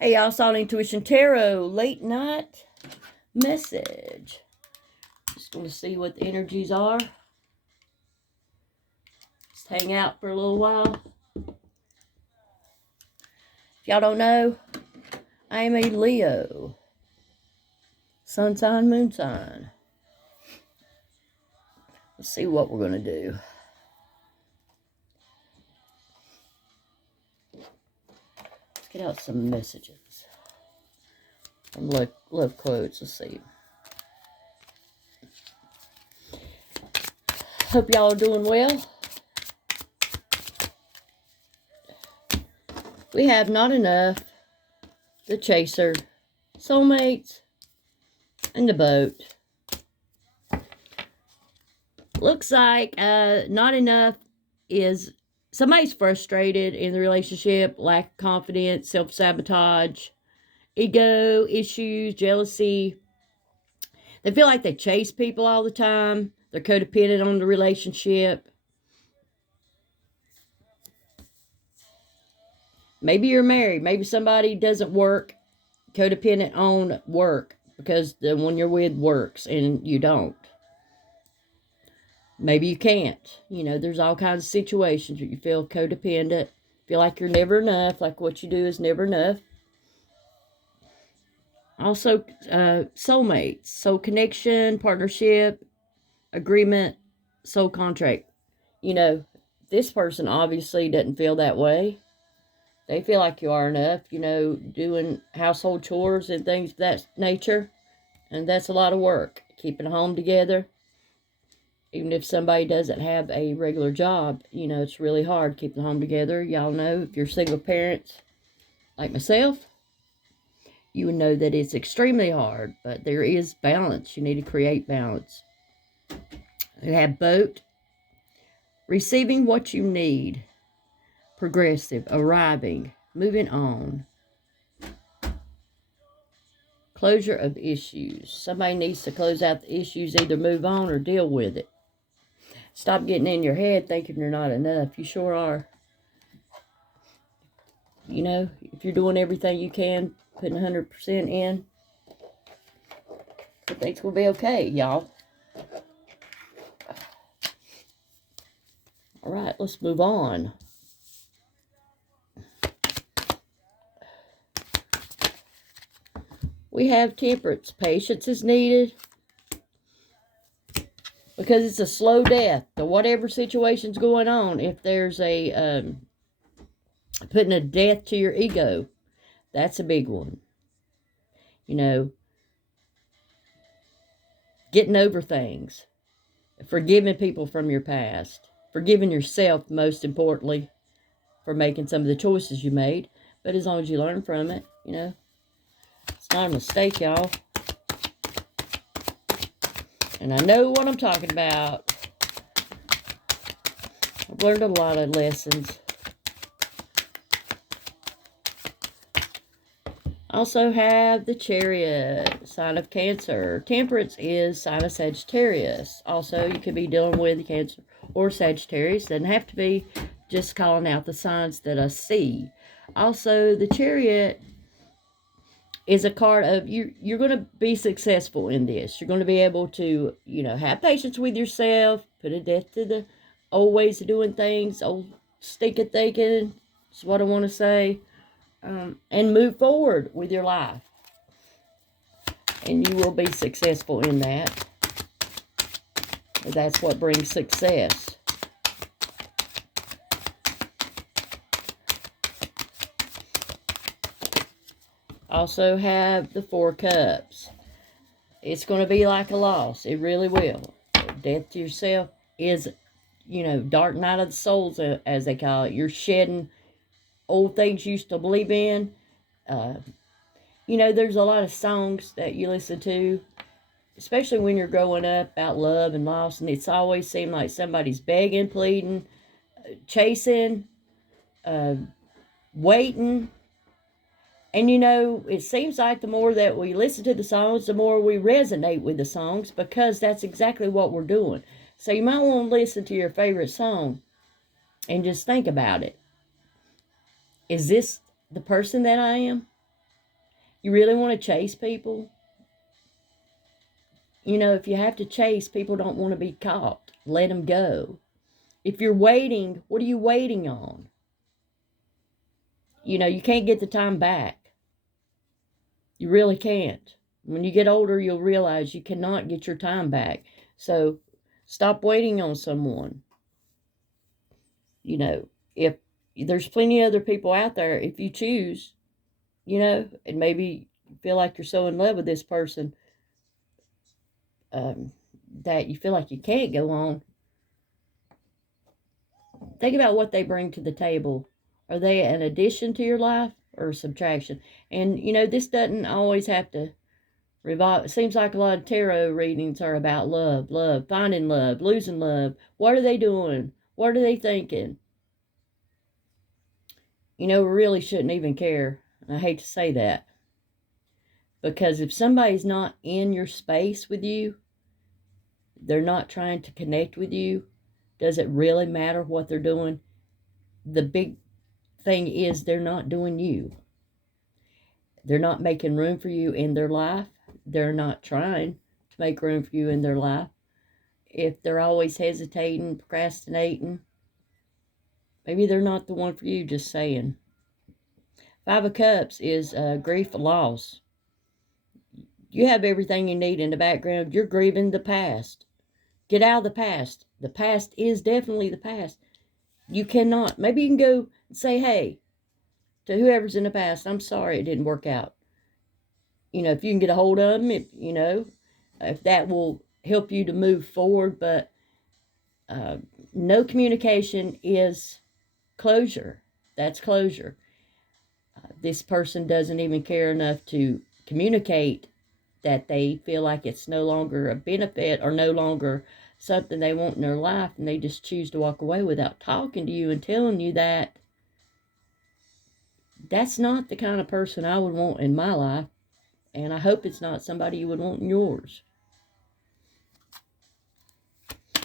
Hey y'all, Saltintuition Tarot late night message. Just going to see what the energies are. Just hang out for a little while. If y'all don't know, I am a Leo. Sun sign, moon sign. Let's see what we're going to do. Let's get out some messages. Some love quotes. Let's see. Hope y'all are doing well. We have not enough, the chaser, soulmates, and the boat. Looks like not enough is somebody's frustrated in the relationship, lack of confidence, self-sabotage, ego issues, jealousy. They feel like they chase people all the time. They're codependent on the relationship. Maybe you're married. Maybe somebody doesn't work, codependent on work because the one you're with works and you don't. Maybe you can't. You know, there's all kinds of situations where you feel codependent, feel like you're never enough, like what you do is never enough. Also, soulmates, soul connection, partnership, agreement, soul contract. You know, this person obviously doesn't feel that way. They feel like you are enough, you know, doing household chores and things of that nature. And that's a lot of work, keeping a home together. Even if somebody doesn't have a regular job, you know, it's really hard keeping the home together. Y'all know, if you're single parents like myself, you would know that it's extremely hard, but there is balance. You need to create balance. You have boat, receiving what you need, progressive, arriving, moving on, closure of issues. Somebody needs to close out the issues, either move on or deal with it. Stop getting in your head thinking you're not enough. You sure are. You know, if you're doing everything you can, putting 100% in, things will be okay, y'all. All right, let's move on. We have temperance. Patience is needed because it's a slow death to whatever situation's going on. If there's a putting a death to your ego, that's a big one. You know, getting over things, forgiving people from your past, forgiving yourself, most importantly, for making some of the choices you made. But as long as you learn from it, you know, it's not a mistake, y'all. And I know what I'm talking about. I've learned a lot of lessons. Also have the Chariot, sign of Cancer. Temperance is sign of Sagittarius. Also, you could be dealing with Cancer or Sagittarius. Doesn't have to be, just calling out the signs that I see. Also, the Chariot is a card of you're going to be successful in this. You're going to be able to, you know, have patience with yourself, put a death to the old ways of doing things, old stinking thinking, is what I want to say. And move forward with your life. And you will be successful in that. That's what brings success. Also have the Four Cups. It's going to be like a loss. It really will. Death to yourself is, you know, dark night of the souls, as they call it. You're shedding old things you used to believe in. You know, there's a lot of songs that you listen to, especially when you're growing up, about love and loss, and it's always seemed like somebody's begging, pleading, chasing, waiting. And, you know, it seems like the more that we listen to the songs, the more we resonate with the songs, because that's exactly what we're doing. So you might want to listen to your favorite song and just think about it. Is this the person that I am? You really want to chase people? You know, if you have to chase, people don't want to be caught. Let them go. If you're waiting, what are you waiting on? You know, you can't get the time back. You really can't. When you get older, you'll realize you cannot get your time back. So stop waiting on someone. You know, if there's plenty of other people out there, if you choose, you know, and maybe feel like you're so in love with this person that you feel like you can't go on, think about what they bring to the table. Are they an addition to your life or a subtraction? And, you know, this doesn't always have to revolve. It seems like a lot of tarot readings are about love, finding love, losing love. What are they doing? What are they thinking? You know, we really shouldn't even care. I hate to say that. Because if somebody's not in your space with you, they're not trying to connect with you, does it really matter what they're doing? The big thing is they're not doing you. They're not making room for you in their life. They're not trying to make room for you in their life. If they're always hesitating, procrastinating, maybe they're not the one for you, just saying. Five of Cups is grief, loss. You have everything you need in the background. You're grieving the past. Get out of the past. The past is definitely the past. You cannot. Maybe you can go and say, hey, to whoever's in the past, I'm sorry it didn't work out. You know, if you can get a hold of them, if that will help you to move forward. But no communication is closure. That's closure. This person doesn't even care enough to communicate that they feel like it's no longer a benefit or no longer something they want in their life, and they just choose to walk away without talking to you and telling you that. That's not the kind of person I would want in my life, and I hope it's not somebody you would want in yours.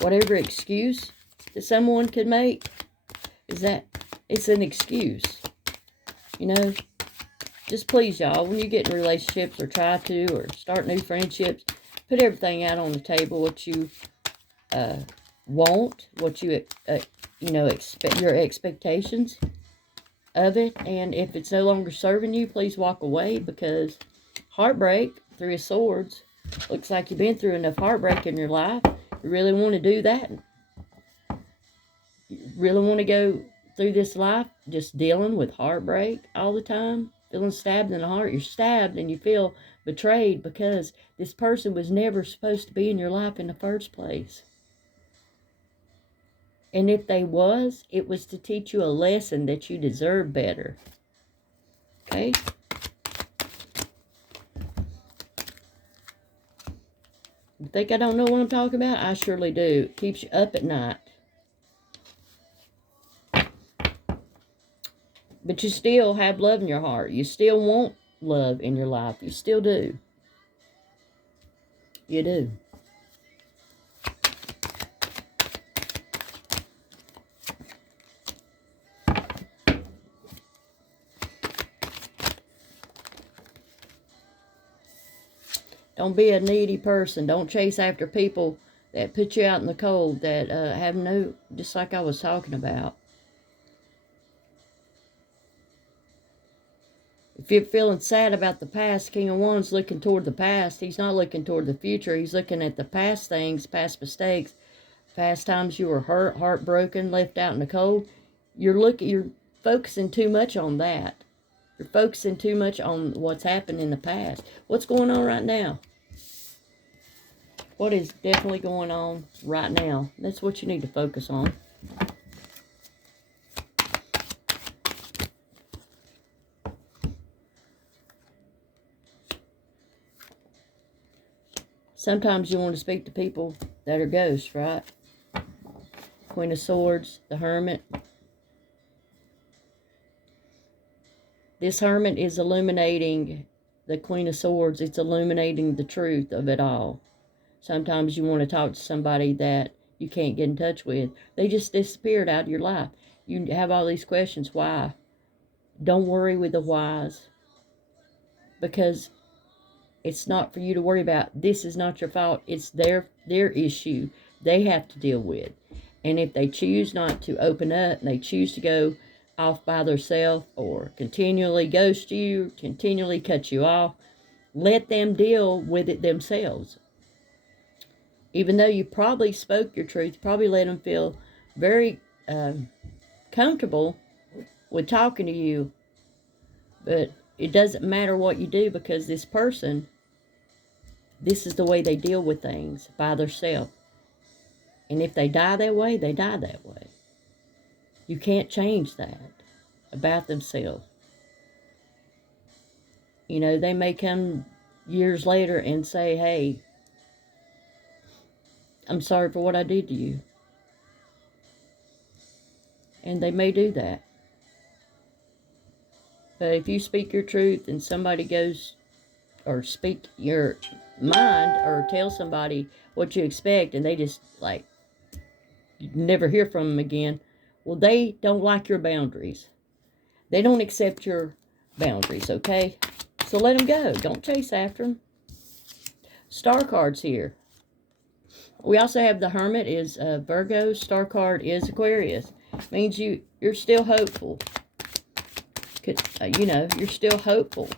Whatever excuse that someone could make, is that it's an excuse. You know, just please, y'all, when you get in relationships or try to or start new friendships, put everything out on the table, what you want, what you, expect, your expectations of it. And if it's no longer serving you, please walk away, because heartbreak, Three of Swords, looks like you've been through enough heartbreak in your life. You really want to do that? You really want to go through this life just dealing with heartbreak all the time? Feeling stabbed in the heart. You're stabbed and you feel betrayed because this person was never supposed to be in your life in the first place. And if they was, it was to teach you a lesson that you deserve better. Okay? You think I don't know what I'm talking about? I surely do. It keeps you up at night. But you still have love in your heart. You still want love in your life. You still do. You do. Don't be a needy person. Don't chase after people that put you out in the cold, that have no, just like I was talking about. If you're feeling sad about the past, King of Wands looking toward the past. He's not looking toward the future. He's looking at the past things, past mistakes, past times you were hurt, heartbroken, left out in the cold. You're focusing too much on that. You're focusing too much on what's happened in the past. What's going on right now? What is definitely going on right now? That's what you need to focus on. Sometimes you want to speak to people that are ghosts, right? Queen of Swords, the Hermit. This Hermit is illuminating the Queen of Swords. It's illuminating the truth of it all. Sometimes you want to talk to somebody that you can't get in touch with. They just disappeared out of your life. You have all these questions. Why? Don't worry with the whys. because it's not for you to worry about. This is not your fault. It's their issue they have to deal with. And if they choose not to open up and they choose to go off by themselves or continually ghost you, continually cut you off, let them deal with it themselves. Even though you probably spoke your truth, probably let them feel very comfortable with talking to you. But it doesn't matter what you do, because this person, this is the way they deal with things, by themselves. And if they die that way, they die that way. You can't change that about themselves. You know, they may come years later and say, hey, I'm sorry for what I did to you. And they may do that. But if you speak your truth and somebody goes, or speak your mind, or tell somebody what you expect, and they just, like, you never hear from them again, well, they don't like your boundaries. They don't accept your boundaries, okay? So let them go. Don't chase after them. Star cards here. We also have the Hermit is Virgo. Star card is Aquarius. Means you're still hopeful. You know, you're still hopeful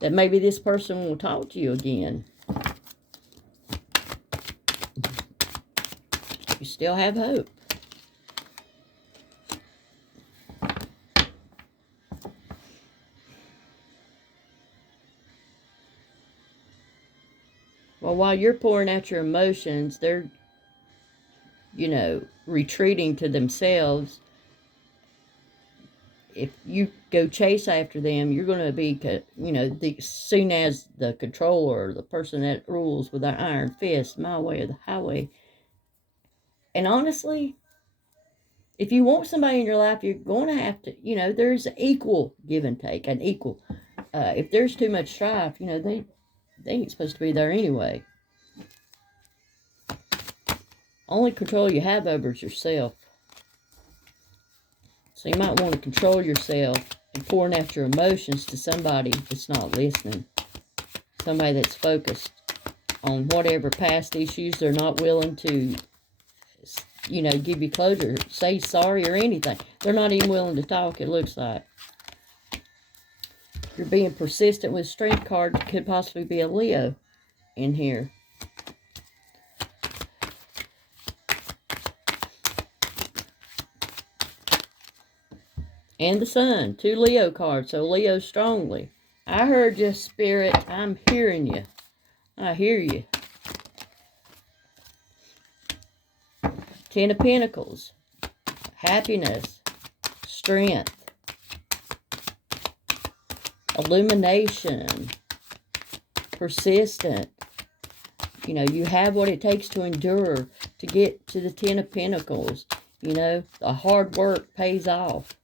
that maybe this person will talk to you again. You still have hope. Well, while you're pouring out your emotions, they're, you know, retreating to themselves. If you go chase after them, you're going to be, you know, soon as the controller, the person that rules with their iron fist, my way or the highway. And honestly, if you want somebody in your life, you're going to have to, you know, there's an equal give and take, an equal. If there's too much strife, you know, they ain't supposed to be there anyway. Only control you have over is yourself. So you might want to control yourself and pouring out your emotions to somebody that's not listening. Somebody that's focused on whatever past issues they're not willing to, you know, give you closure, say sorry or anything. They're not even willing to talk, it looks like. You're being persistent with Strength card. Could possibly be a Leo in here. And the Sun. 2 Leo cards. So Leo strongly. I heard you, Spirit. I'm hearing you. I hear you. 10 of Pentacles. Happiness. Strength. Illumination. Persistent. You know, you have what it takes to endure to get to the 10 of Pentacles. You know, the hard work pays off.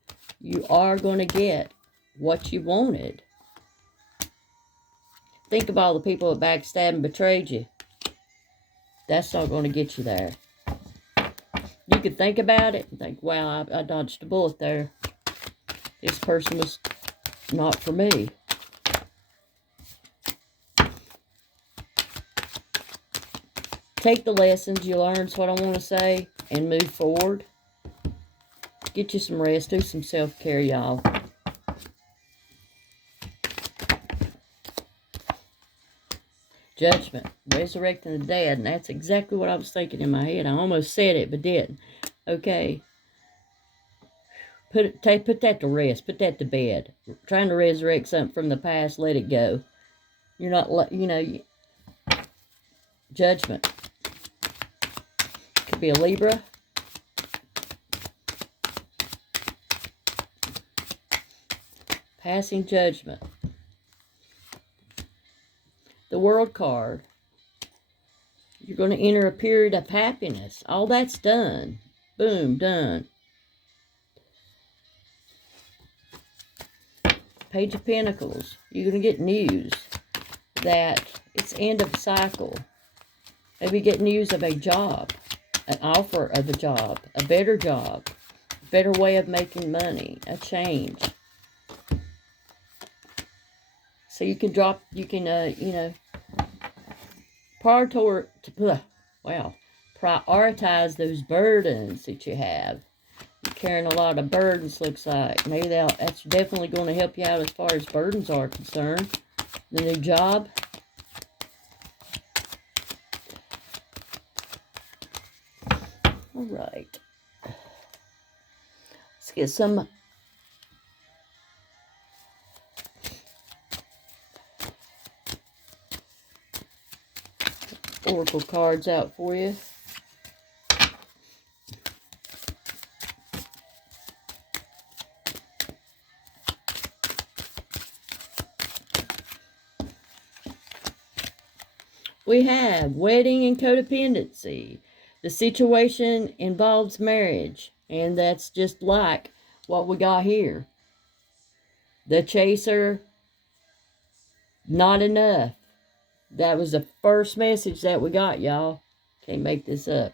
You are going to get what you wanted. Think of all the people that backstabbed and betrayed you. That's not going to get you there. You could think about it and think, wow, I dodged a bullet there. This person was not for me. Take the lessons you learned, is what I want to say, and move forward. Get you some rest. Do some self-care, y'all. Judgment. Resurrecting the dead. And that's exactly what I was thinking in my head. I almost said it, but didn't. Okay. Put that to rest. Put that to bed. Trying to resurrect something from the past, let it go. You're not, you know, judgment. Could be a Libra. Passing judgment. The World card. You're going to enter a period of happiness. All that's done. Boom, done. Page of Pentacles. You're going to get news that it's end of a cycle. Maybe get news of a job, an offer of a job, a better job, a better way of making money, a change. So you can drop, you can, you know, prioritize those burdens that you have. You're carrying a lot of burdens, looks like. Maybe that's definitely going to help you out as far as burdens are concerned. The new job. All right. Let's get some oracle cards out for you. We have wedding and codependency. The situation involves marriage, and that's just like what we got here. The chaser, not enough. That was the first message that we got, y'all. Can't make this up.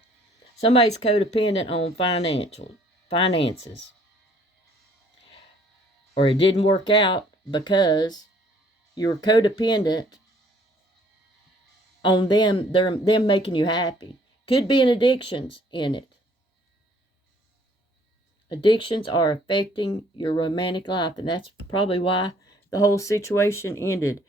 Somebody's codependent on finances. Or it didn't work out because you're codependent on them, them making you happy. Could be an addictions in it. Addictions are affecting your romantic life, and that's probably why the whole situation ended.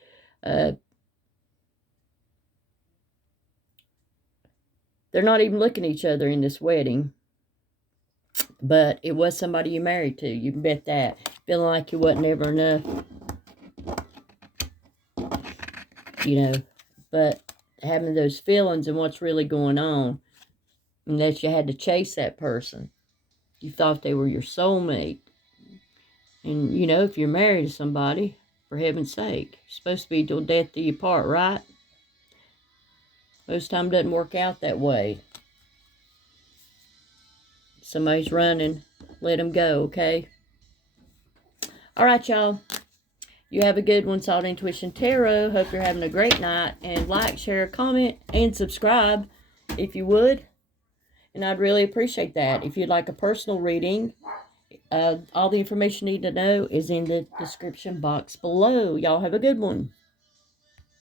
They're not even looking at each other in this wedding, but it was somebody you married to. You can bet that. Feeling like you wasn't ever enough, you know, but having those feelings and what's really going on, and that you had to chase that person. You thought they were your soulmate. And, you know, if you're married to somebody, for heaven's sake, you're supposed to be till death do you part, right? Most time doesn't work out that way. Somebody's running, let them go, okay? All right, y'all. You have a good one, Salt Intuition Tarot. Hope you're having a great night. And like, share, comment, and subscribe if you would. And I'd really appreciate that. If you'd like a personal reading, all the information you need to know is in the description box below. Y'all have a good one.